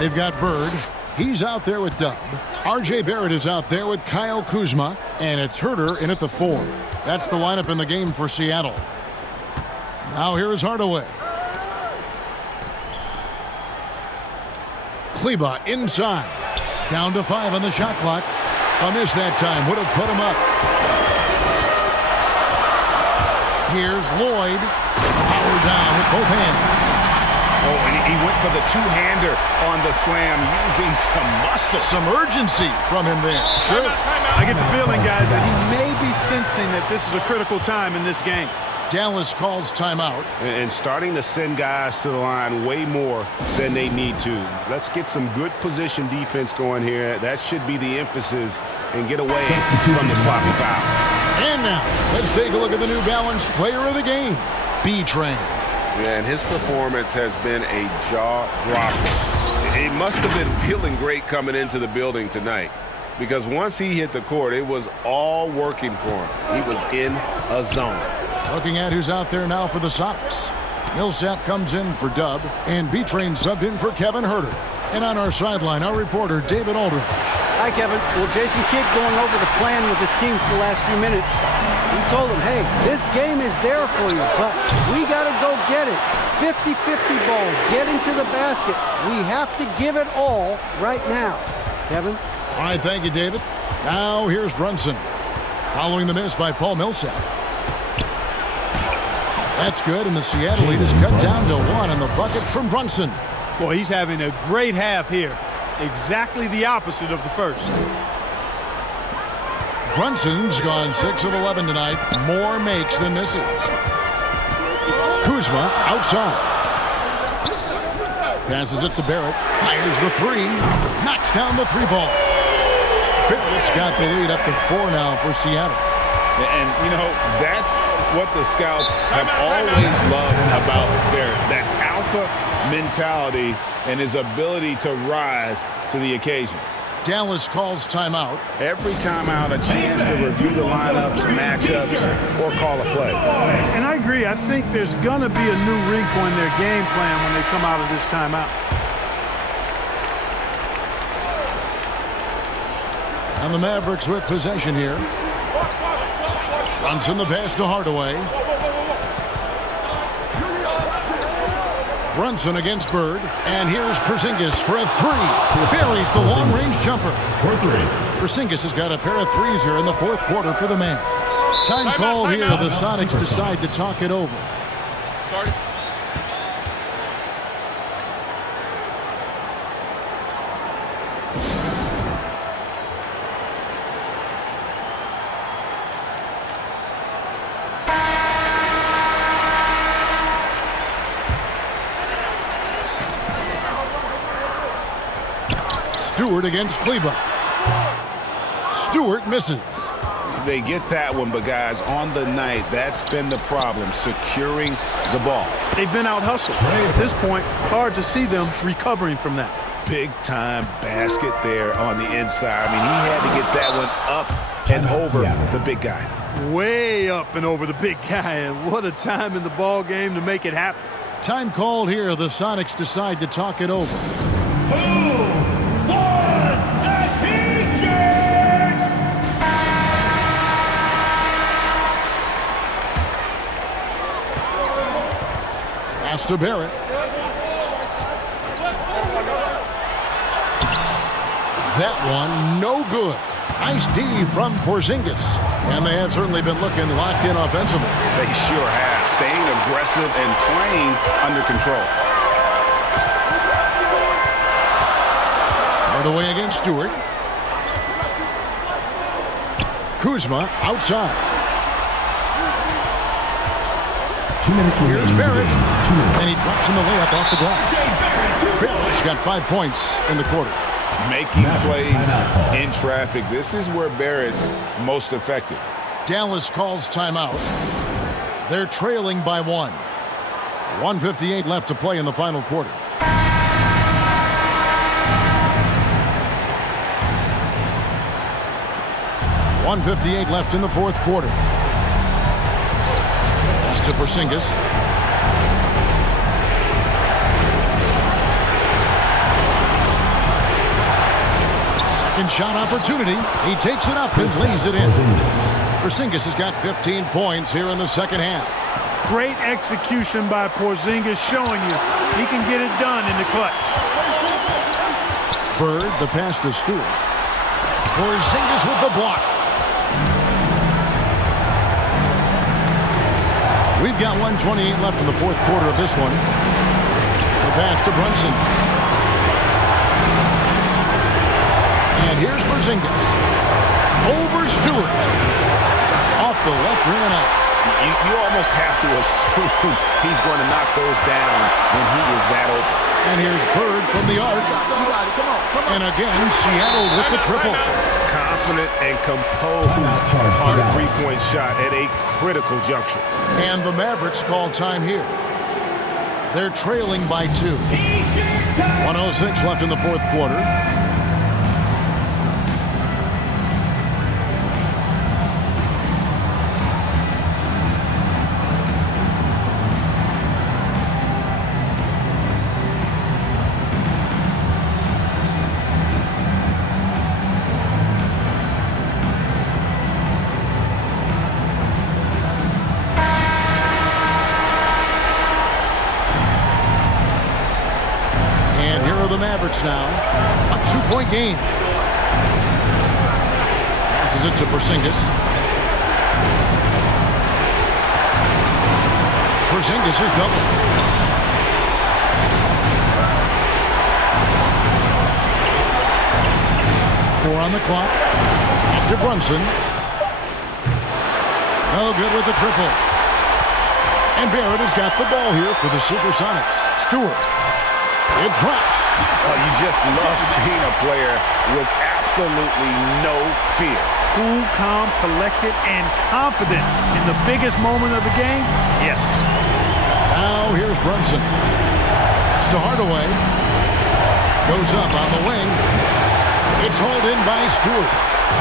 They've got Bird. He's out there with Dub. R.J. Barrett is out there with Kyle Kuzma. And it's Herder in at the 4. That's the lineup in the game for Seattle. Now here is Hardaway. Kleber inside. Down to 5 on the shot clock. A miss that time would have put him up. Here's Lloyd. Power down with both hands. Oh, and he went for the two-hander on the slam, using some muscle. Some urgency from him there. Sure. I get the feeling, guys, that he may be sensing that this is a critical time in this game. Dallas calls timeout. And starting to send guys to the line way more than they need to. Let's get some good position defense going here. That should be the emphasis, and get away from the sloppy foul. And now, let's take a look at the New Balance player of the game, B-Train. Yeah, and his performance has been a jaw-dropper. He must have been feeling great coming into the building tonight, because once he hit the court, it was all working for him. He was in a zone. Looking at who's out there now for the Sonics. Millsap comes in for Dub, and B-Train subbed in for Kevin Herter. And on our sideline, our reporter, David Aldridge. Hi, Kevin. Well, Jason Kidd going over the plan with his team for the last few minutes. He told them, hey, this game is there for you, but we got to go get it. 50-50 balls, get into the basket. We have to give it all right now. Kevin? All right, thank you, David. Now here's Brunson. Following the miss by Paul Millsap. That's good, and the Seattle lead is cut down to 1 on the bucket from Brunson. Boy, he's having a great half here. Exactly the opposite of the first. Brunson's gone 6 of 11 tonight. More makes than misses. Kuzma outside. Passes it to Barrett. Fires the 3. Knocks down the 3 ball. Pitt's got the lead up to 4 now for Seattle. And, you know, that's what the scouts have always loved about Barrett. That alpha mentality and his ability to rise to the occasion. Dallas calls timeout. Every timeout, a chance to review the lineups, matchups, or call a play. And I agree. I think there's going to be a new wrinkle in their game plan when they come out of this timeout. And the Mavericks with possession here. Brunson the pass to Hardaway. Brunson against Bird. And here's Porzingis for a 3. Buries the long-range jumper. Porzingis has got a pair of 3s here in the 4th quarter for the Mavs. Time call here. The Sonics decide to talk it over. Stewart against Kleber. Stewart misses. They get that one, but guys, on the night, that's been the problem, securing the ball. They've been out-hustled. At this point, hard to see them recovering from that. Big-time basket there on the inside. I mean, he had to get that one up and over the big guy. Way up and over the big guy, and what a time in the ball game to make it happen. Time called here. The Sonics decide to talk it over. Pass to Barrett. That one, no good. Nice D from Porzingis. And they have certainly been looking locked in offensively. They sure have. Staying aggressive and playing under control. Hardaway against Stewart. Kuzma outside. 2 minutes remaining. Here's Barrett. And he drops in the layup off the glass. Barrett's got 5 points in the quarter. Making plays in traffic. This is where Barrett's most effective. Dallas calls timeout. They're trailing by 1. 1:58 left to play in the final quarter. .158 left in the 4th quarter. Pass to Porzingis. Second shot opportunity. He takes it up and lays it in. Porzingis has got 15 points here in the second half. Great execution by Porzingis, showing you he can get it done in the clutch. Bird, the pass to Stewart. Porzingis with the block. We've got 1:28 left in the fourth quarter of this one. The pass to Brunson. And here's Porzingis. Over Stewart. Off the left rim and out. You almost have to assume he's going to knock those down when he is that open. And here's Bird from the arc. And again, Seattle with the triple. Confident and composed on a three-point shot at a critical juncture. And the Mavericks call time here. They're trailing by 2. 1:06 left in the fourth quarter. Mavericks now, a 2-point game. Passes it to Porzingis. Porzingis is doubled. Four on the clock. Up to Brunson. No good with the triple. And Barrett has got the ball here for the Supersonics. Stewart. It drops. Oh, you just love seeing a player with absolutely no fear. Cool, calm, collected, and confident in the biggest moment of the game. Yes. Now here's Brunson. Pass to Hardaway. Goes up on the wing. It's hauled in by Stewart.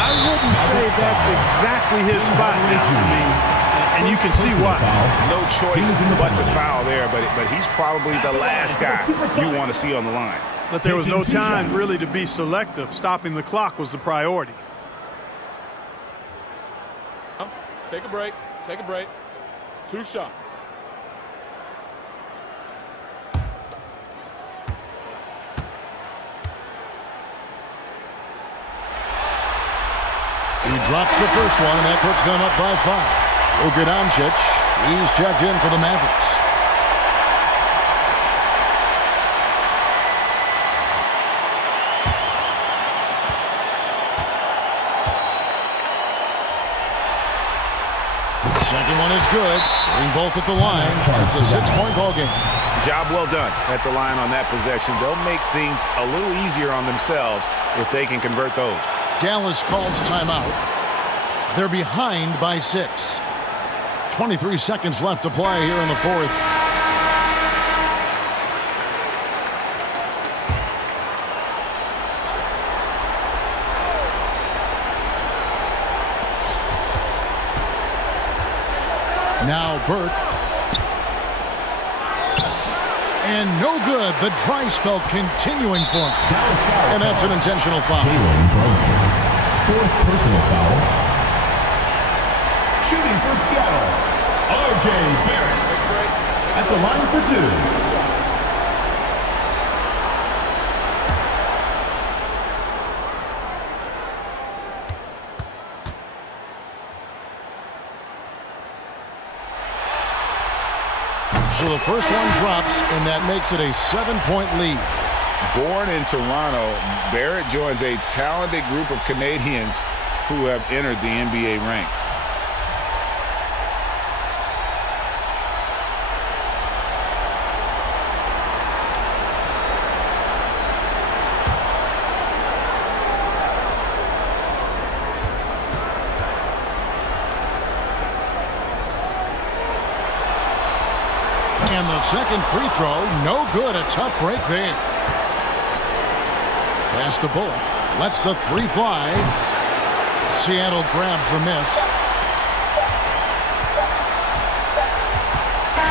I wouldn't say that's exactly his spot now. And you can see why. No choice but to foul there, but he's probably the last guy you want to see on the line. But there was no time really to be selective. Stopping the clock was the priority. Take a break. Take a break. 2 shots. He drops the first one, and that puts them up by 5. Luka Doncic, he's checked in for the Mavericks. Second one is good. Bring both at the line. It's a 6-point ball game. Job well done at the line on that possession. They'll make things a little easier on themselves if they can convert those. Dallas calls timeout. They're behind by 6. 23 seconds left to play here in the fourth. Now Burke. And no good. The dry spell continuing for him. And that's an intentional foul. Jalen Brunson. 4th personal foul. Shooting for Seattle, R.J. Barrett. At the line for 2. So the first one drops, and that makes it a 7-point lead. Born in Toronto, Barrett joins a talented group of Canadians who have entered the NBA ranks. And the second free throw, no good. A tough break there. Pass to Bullock. Lets the 3 fly. Seattle grabs the miss.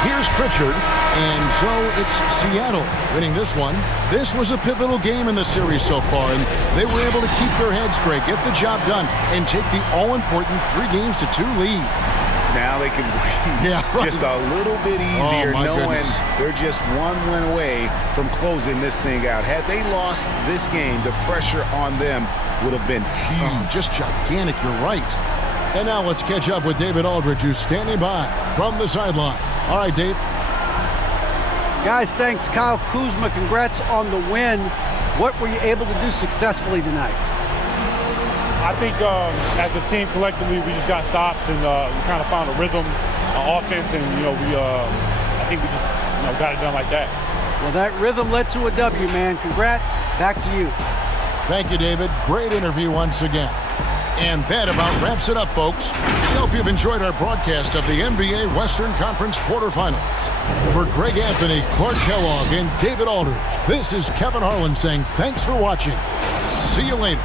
Here's here's Pritchard. And so it's Seattle winning this one. This was a pivotal game in the series so far, and they were able to keep their heads straight, get the job done, and take the all-important 3-2 lead. Now they can breathe just a little bit easier, knowing they're just one win away from closing this thing out. Had they lost this game, the pressure on them would have been huge. Just gigantic, you're right. And now let's catch up with David Aldridge, who's standing by from the sideline. All right, Dave. Guys, thanks. Kyle Kuzma, congrats on the win. What were you able to do successfully tonight? I think as a team collectively, we just got stops and we kind of found a rhythm on offense, and I think we just got it done like that. Well, that rhythm led to a W, man. Congrats. Back to you. Thank you, David. Great interview once again. And that about wraps it up, folks. We hope you've enjoyed our broadcast of the NBA Western Conference quarterfinals. For Greg Anthony, Clark Kellogg, and David Aldridge, this is Kevin Harlan saying thanks for watching. See you later.